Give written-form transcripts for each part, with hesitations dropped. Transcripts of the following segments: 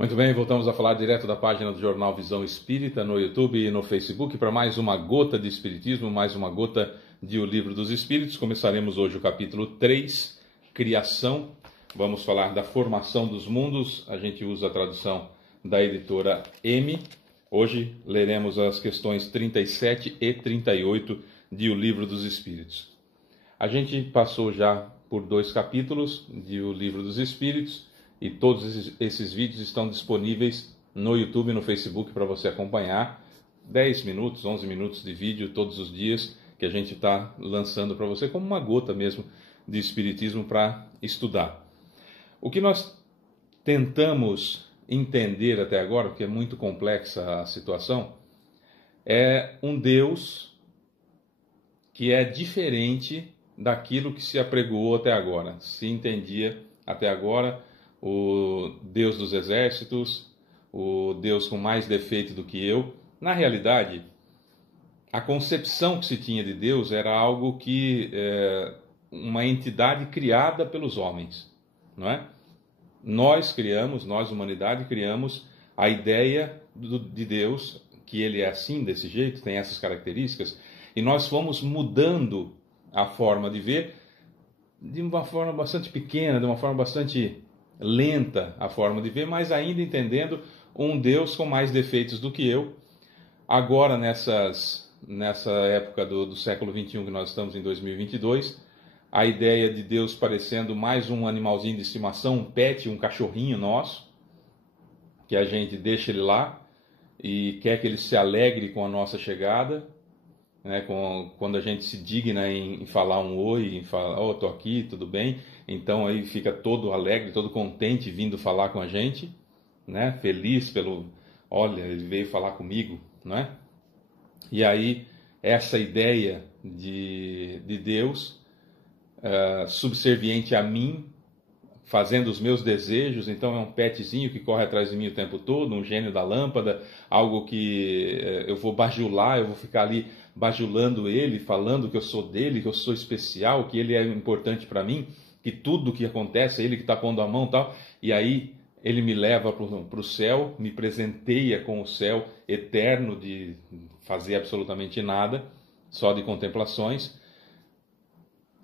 Muito bem, voltamos a falar direto da página do Jornal Visão Espírita no YouTube e no Facebook para mais uma gota de Espiritismo, mais uma gota de O Livro dos Espíritos. Começaremos hoje o capítulo 3, Criação. Vamos falar da formação dos mundos. A gente usa a tradução da editora M. Hoje leremos as questões 37 e 38 de O Livro dos Espíritos. A gente passou já por 2 capítulos de O Livro dos Espíritos. E todos esses vídeos estão disponíveis no YouTube e no Facebook para você acompanhar. 10 minutos, 11 minutos de vídeo todos os dias que a gente está lançando para você como uma gota mesmo de Espiritismo para estudar. O que nós tentamos entender até agora, porque é muito complexa a situação, é um Deus que é diferente daquilo que se apregoou até agora. Se entendia até agora o Deus dos exércitos, o Deus com mais defeito do que eu. Na realidade, a concepção que se tinha de Deus era algo que uma entidade criada pelos homens, não é? Nós, humanidade, criamos a ideia de Deus, que ele é assim, desse jeito, tem essas características, e nós fomos mudando a forma de ver de uma forma bastante pequena, de uma forma bastante lenta a forma de ver, mas ainda entendendo um Deus com mais defeitos do que eu. Agora, nessa época do século XXI, que nós estamos em 2022, a ideia de Deus parecendo mais um animalzinho de estimação, um pet, um cachorrinho nosso, que a gente deixa ele lá e quer que ele se alegre com a nossa chegada, né? Quando a gente se digna em falar um oi, em falar, oh, estou aqui, tudo bem? Então aí fica todo alegre, todo contente vindo falar com a gente, né? Feliz olha, ele veio falar comigo, não é? E aí essa ideia de Deus subserviente a mim, fazendo os meus desejos, então é um petzinho que corre atrás de mim o tempo todo, um gênio da lâmpada, algo que eu vou bajular, eu vou ficar ali bajulando ele, falando que eu sou dele, que eu sou especial, que ele é importante para mim, que tudo que acontece é ele que está pondo a mão e tal, e aí ele me leva para o céu, me presenteia com o céu eterno de fazer absolutamente nada, só de contemplações.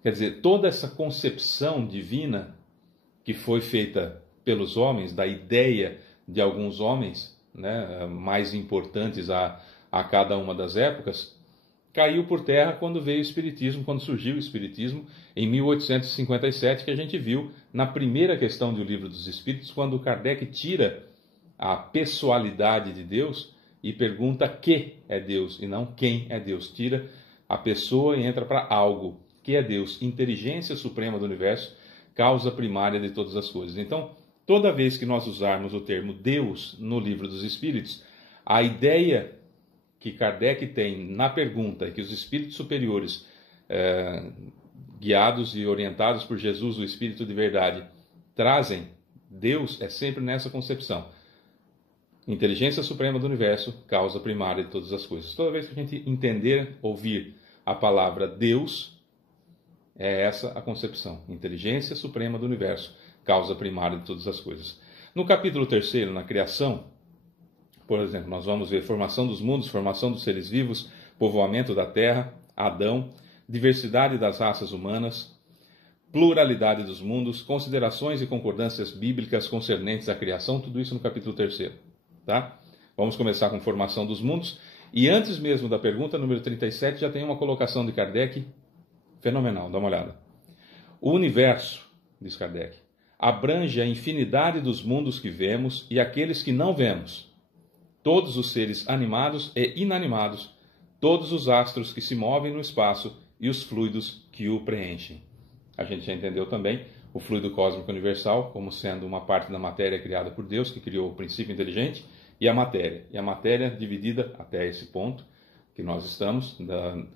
Quer dizer, toda essa concepção divina que foi feita pelos homens, da ideia de alguns homens, né, mais importantes a cada uma das épocas, caiu por terra quando veio o Espiritismo, quando surgiu o Espiritismo, em 1857, que a gente viu na primeira questão do Livro dos Espíritos, quando Kardec tira a pessoalidade de Deus e pergunta que é Deus, e não quem é Deus. Tira a pessoa e entra para algo, que é Deus, inteligência suprema do universo, causa primária de todas as coisas. Então, toda vez que nós usarmos o termo Deus no Livro dos Espíritos, a ideia que Kardec tem na pergunta, que os espíritos superiores, guiados e orientados por Jesus, o Espírito de verdade, trazem, Deus é sempre nessa concepção. Inteligência suprema do universo, causa primária de todas as coisas. Toda vez que a gente entender, ouvir a palavra Deus, é essa a concepção. Inteligência suprema do universo, causa primária de todas as coisas. No capítulo 3, na criação, por exemplo, nós vamos ver formação dos mundos, formação dos seres vivos, povoamento da terra, Adão, diversidade das raças humanas, pluralidade dos mundos, considerações e concordâncias bíblicas concernentes à criação, tudo isso no capítulo 3. Tá? Vamos começar com formação dos mundos. E antes mesmo da pergunta, número 37, já tem uma colocação de Kardec fenomenal, dá uma olhada. O universo, diz Kardec, abrange a infinidade dos mundos que vemos e aqueles que não vemos. Todos os seres animados e inanimados, todos os astros que se movem no espaço e os fluidos que o preenchem. A gente já entendeu também o fluido cósmico universal como sendo uma parte da matéria criada por Deus, que criou o princípio inteligente, e a matéria dividida até esse ponto que nós estamos,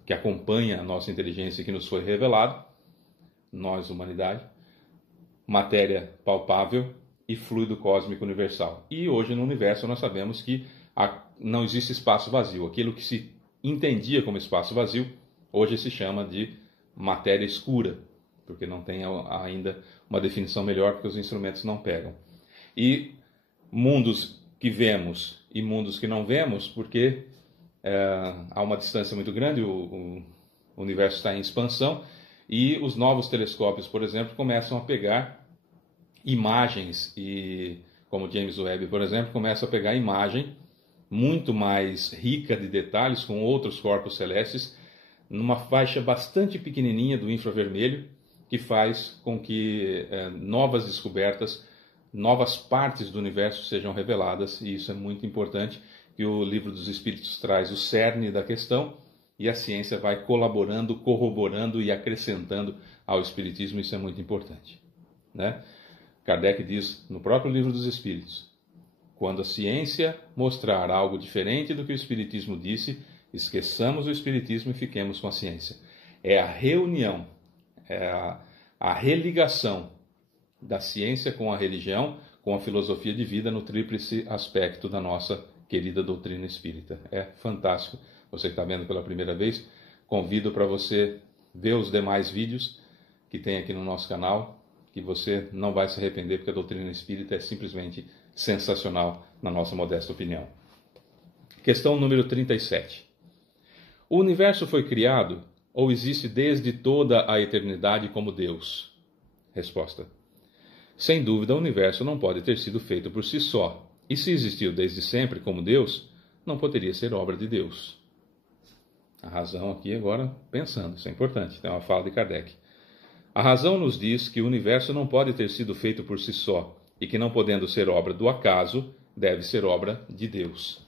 que acompanha a nossa inteligência que nos foi revelado, nós, humanidade, matéria palpável e fluido cósmico universal. E hoje no universo nós sabemos que não existe espaço vazio. Aquilo que se entendia como espaço vazio, hoje se chama de matéria escura, porque não tem ainda uma definição melhor, porque os instrumentos não pegam. E mundos que vemos e mundos que não vemos, porque há uma distância muito grande, o universo está em expansão, e os novos telescópios, por exemplo, começam a pegar imagens, e como o James Webb, por exemplo, começa a pegar imagem muito mais rica de detalhes com outros corpos celestes, numa faixa bastante pequenininha do infravermelho, que faz com que novas descobertas, novas partes do universo sejam reveladas, e isso é muito importante, que o Livro dos Espíritos traz o cerne da questão, e a ciência vai colaborando, corroborando e acrescentando ao Espiritismo, isso é muito importante, né? Kardec diz no próprio Livro dos Espíritos: quando a ciência mostrar algo diferente do que o Espiritismo disse, esqueçamos o Espiritismo e fiquemos com a ciência. É a reunião, é a religação da ciência com a religião, com a filosofia de vida no tríplice aspecto da nossa querida doutrina espírita. É fantástico. Você que está vendo pela primeira vez, convido para você ver os demais vídeos que tem aqui no nosso canal, que você não vai se arrepender, porque a doutrina espírita é simplesmente sensacional, na nossa modesta opinião. Questão número 37. O universo foi criado ou existe desde toda a eternidade como Deus? Resposta: sem dúvida, o universo não pode ter sido feito por si só. E se existiu desde sempre como Deus, não poderia ser obra de Deus. A razão aqui agora, pensando, isso é importante, tem uma fala de Kardec. A razão nos diz que o universo não pode ter sido feito por si só, e que não podendo ser obra do acaso, deve ser obra de Deus.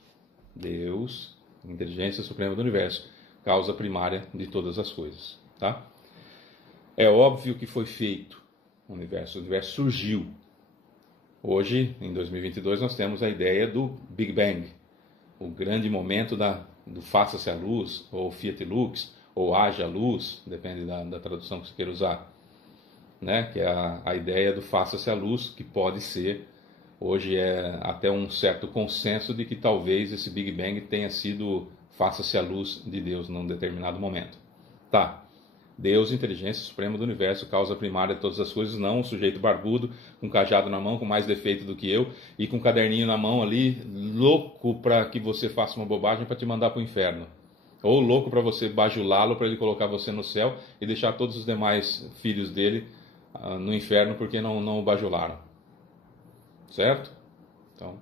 Deus, inteligência suprema do universo, causa primária de todas as coisas, tá? É óbvio que foi feito o universo surgiu. Hoje, em 2022, nós temos a ideia do Big Bang, o grande momento do faça-se a luz, ou fiat lux, ou haja luz, depende da tradução que você queira usar, né? Que é a ideia do faça-se a luz, que pode ser, hoje é até um certo consenso de que talvez esse Big Bang tenha sido faça-se a luz de Deus num determinado momento. Tá. Deus, inteligência suprema do universo, causa primária de todas as coisas, não um sujeito barbudo, com cajado na mão, com mais defeito do que eu, e com um caderninho na mão ali, louco para que você faça uma bobagem para te mandar para o inferno. Ou louco para você bajulá-lo, para ele colocar você no céu e deixar todos os demais filhos dele no inferno porque não o bajularam. Certo? Então,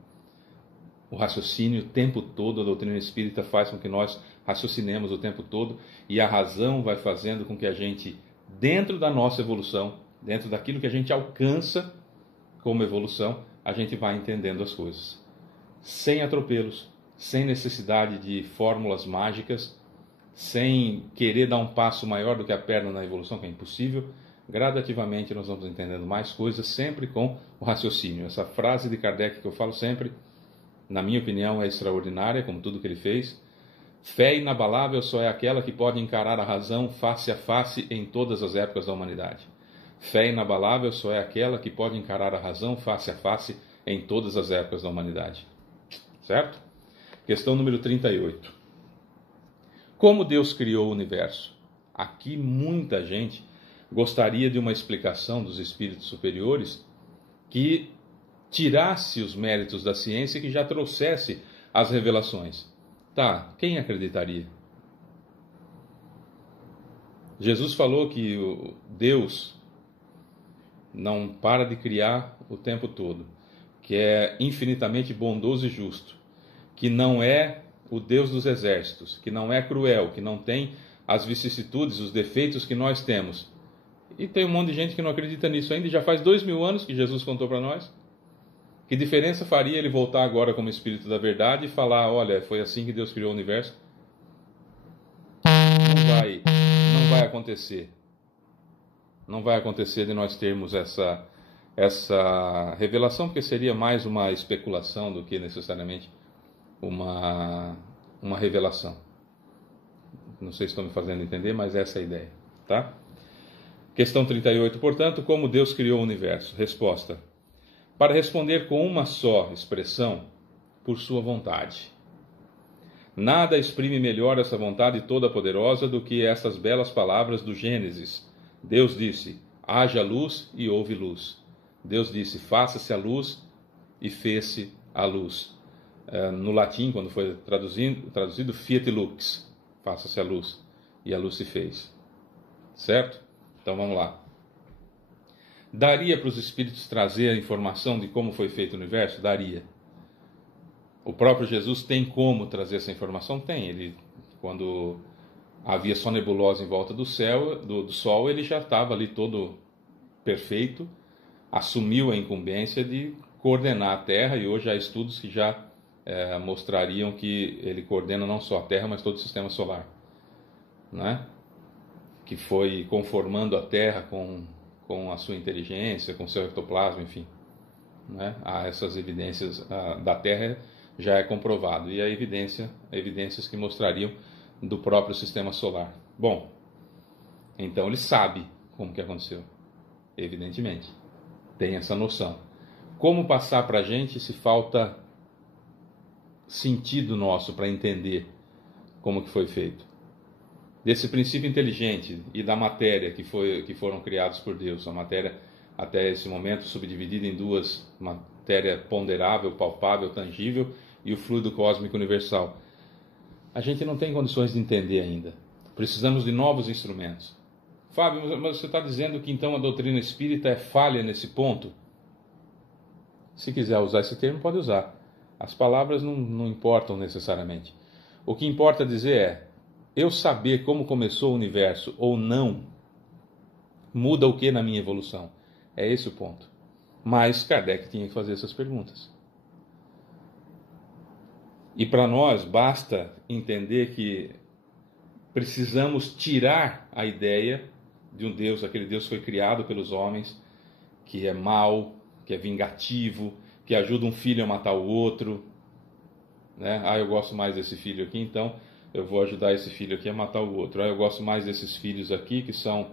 o raciocínio o tempo todo, a doutrina espírita faz com que nós raciocinemos o tempo todo, e a razão vai fazendo com que a gente, dentro da nossa evolução, dentro daquilo que a gente alcança como evolução, a gente vai entendendo as coisas. Sem atropelos, sem necessidade de fórmulas mágicas, sem querer dar um passo maior do que a perna na evolução, que é impossível. Gradativamente nós vamos entendendo mais coisas, sempre com o raciocínio. Essa frase de Kardec que eu falo sempre, na minha opinião, é extraordinária, como tudo que ele fez. Fé inabalável só é aquela que pode encarar a razão face a face em todas as épocas da humanidade. Fé inabalável só é aquela que pode encarar a razão face a face em todas as épocas da humanidade. Certo? Questão número 38. Como Deus criou o universo? Aqui muita gente gostaria de uma explicação dos espíritos superiores que tirasse os méritos da ciência e que já trouxesse as revelações. Tá, quem acreditaria? Jesus falou que Deus não para de criar o tempo todo, que é infinitamente bondoso e justo, que não é o Deus dos exércitos, que não é cruel, que não tem as vicissitudes, os defeitos que nós temos. E tem um monte de gente que não acredita nisso ainda, e já faz 2000 anos que Jesus contou para nós. Que diferença faria ele voltar agora como Espírito da Verdade e falar, olha, foi assim que Deus criou o universo? Não vai acontecer. Não vai acontecer de nós termos essa revelação, porque seria mais uma especulação do que necessariamente uma revelação. Não sei se estou me fazendo entender, mas essa é a ideia, tá? Questão 38, portanto, como Deus criou o universo? Resposta: para responder com uma só expressão, por sua vontade. Nada exprime melhor essa vontade toda poderosa do que essas belas palavras do Gênesis. Deus disse, haja luz e houve luz. Deus disse, faça-se a luz e fez-se a luz. No latim, quando foi traduzido fiat lux, faça-se a luz, e a luz se fez. Certo? Então vamos lá. Daria para os espíritos trazer a informação de como foi feito o universo? Daria. O próprio Jesus tem como trazer essa informação? Tem. Ele, quando havia só nebulosa em volta do céu, do Sol, ele já estava ali todo perfeito, assumiu a incumbência de coordenar a Terra, e hoje há estudos que já mostrariam que ele coordena não só a Terra, mas todo o sistema solar, né? Que foi conformando a Terra com a sua inteligência, com o seu ectoplasma, enfim, né? Há essas evidências da Terra, já é comprovado, e há evidências que mostrariam do próprio sistema solar. Bom, então ele sabe como que aconteceu, evidentemente, tem essa noção. Como passar para a gente se falta sentido nosso para entender como que foi feito? Desse princípio inteligente e da matéria que foram criados por Deus, a matéria até esse momento subdividida em duas: matéria ponderável, palpável, tangível, e o fluido cósmico universal. A gente não tem condições de entender ainda. Precisamos de novos instrumentos. Fábio, mas você está dizendo que então a doutrina espírita é falha nesse ponto? Se quiser usar esse termo, pode usar. As palavras não importam necessariamente. O que importa dizer é: eu saber como começou o universo ou não, muda o que na minha evolução? É esse o ponto. Mas Kardec tinha que fazer essas perguntas. E para nós basta entender que precisamos tirar a ideia de um Deus, aquele Deus que foi criado pelos homens, que é mau, que é vingativo, que ajuda um filho a matar o outro, né? Eu gosto mais desse filho aqui, então eu vou ajudar esse filho aqui a matar o outro. Eu gosto mais desses filhos aqui, que são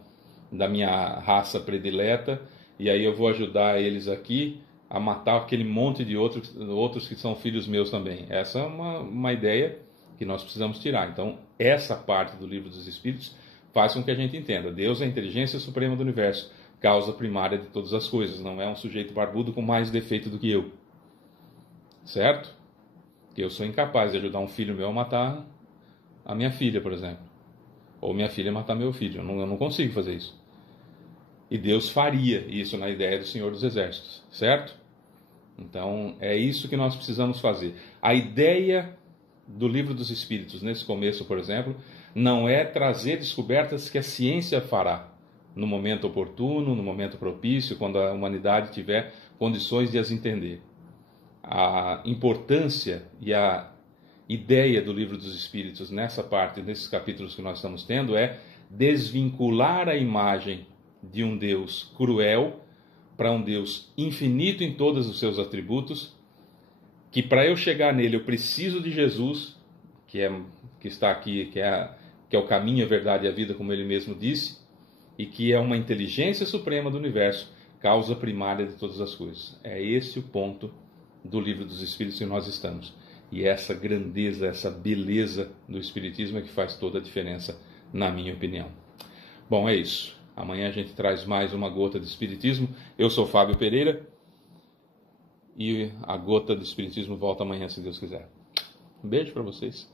da minha raça predileta, e aí eu vou ajudar eles aqui a matar aquele monte de outros que são filhos meus também. Essa é uma ideia que nós precisamos tirar. Então, essa parte do Livro dos Espíritos faz com que a gente entenda: Deus é a inteligência suprema do universo, causa primária de todas as coisas, não é um sujeito barbudo com mais defeito do que eu. Certo? Que eu sou incapaz de ajudar um filho meu a matar a minha filha, por exemplo. Ou minha filha a matar meu filho. Eu não consigo fazer isso. E Deus faria isso na ideia do Senhor dos Exércitos, certo? Então, é isso que nós precisamos fazer. A ideia do Livro dos Espíritos, nesse começo, por exemplo, não é trazer descobertas que a ciência fará no momento oportuno, no momento propício, quando a humanidade tiver condições de as entender. A importância e a ideia do Livro dos Espíritos nessa parte, nesses capítulos que nós estamos tendo, é desvincular a imagem de um Deus cruel para um Deus infinito em todos os seus atributos, que para eu chegar nele eu preciso de Jesus, que está aqui, que é o caminho, a verdade e a vida, como ele mesmo disse, e que é uma inteligência suprema do universo, causa primária de todas as coisas. É esse o ponto do Livro dos Espíritos que nós estamos. E essa grandeza, essa beleza do Espiritismo é que faz toda a diferença, na minha opinião. Bom, é isso. Amanhã a gente traz mais uma gota de Espiritismo. Eu sou Fábio Pereira e a gota de Espiritismo volta amanhã, se Deus quiser. Um beijo para vocês.